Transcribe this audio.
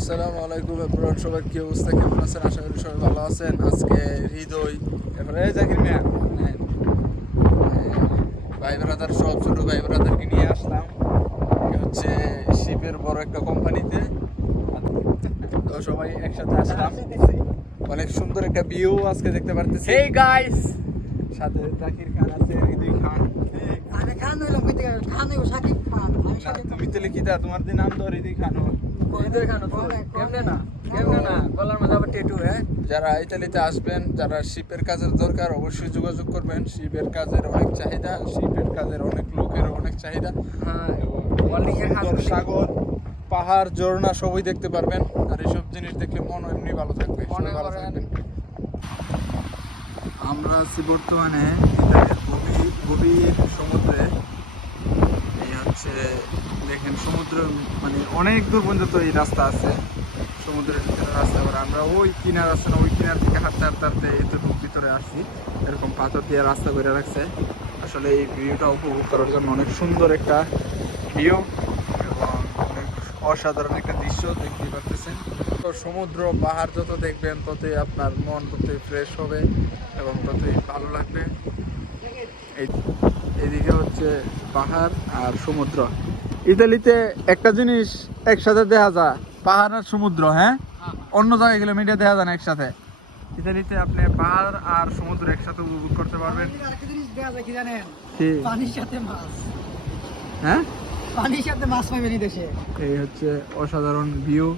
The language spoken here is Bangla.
আসসালামু আলাইকুম এভরিওয়ান সবাই কি অবস্থা? কেমন আছেন? আশা করি সবাই ভালো আছেন। আজকে হৃদয় এরপরে এই জাকির মিয়া। হ্যাঁ, ভাই ব্রাদার সব ছোট ভাই ব্রাদারকে নিয়ে আসলাম। হচ্ছে শিপের বড় একটা কোম্পানিতে। তো সবাই একসাথে আসলাম। অনেক সুন্দর একটা ভিউ আজকে দেখতে পারতেছি। Hey guys! সাথে জাকির খান আছে হৃদয় খান। আরে খান হইল খান হইল সাকিব খান। আমি সাকিব তুমি কি দা তোমার দিন নাম তো হৃদয় খান হ্যাঁ? যারা ইতালিতে আসবেন যারা শিপের কাজের দরকার অবশ্যই যোগাযোগ করবেন। শিপের কাজের অনেক চাহিদা শিপের কাজের অনেক লোকের অনেক চাহিদা। হ্যাঁ সাগর পাহাড় ঝর্ণা সবই দেখতে পারবেন। আর এইসব জিনিস দেখলে মন এমনি ভালো থাকবে ভালো থাকবেন আমরা আছি বর্তমানে ইতালির গভীর গভীর সমুদ্রে এই হচ্ছে দেখেন, সমুদ্র মানে অনেক দূর পর্যন্ত এই রাস্তা আছে। সমুদ্রের ভিতরে রাস্তা করে। আমরা ওই কিনার আছে না, ওই কিনার থেকে হাঁটতে হাঁটতে হাঁটতে এতটুকু ভিতরে আসি এরকম পাথর দিয়ে রাস্তা করে রাখছে। আসলে এই ভিউটা উপভোগ করার জন্য অনেক সুন্দর একটা ভিউ এবং অনেক অসাধারণ একটা দৃশ্য দেখতে পাচ্ছেন। তো সমুদ্র, পাহাড় যত দেখবেন, ততই আপনার মন ততই ফ্রেশ হবে এবং ততই ভালো লাগবে। এই এদিকে হচ্ছে পাহাড় আর সমুদ্র। ইতালিতে একটা জিনিস একসাথে দেখা যায় পাহাড় আর সমুদ্র হ্যাঁ? অন্য জায়গায় গেলে মিডিয়া দেখা যায় না একসাথে। ইতালিতে আপনি পাহাড় আর সমুদ্র একসাথে উপভোগ করতে পারবেন। আরেকটা জিনিস দেয়া যায় কি জানেন? কি? পানির সাথে মাছ। হ্যাঁ? পানির সাথে মাছ পাইবেন এই দেশে। এই হচ্ছে অসাধারণ ভিউ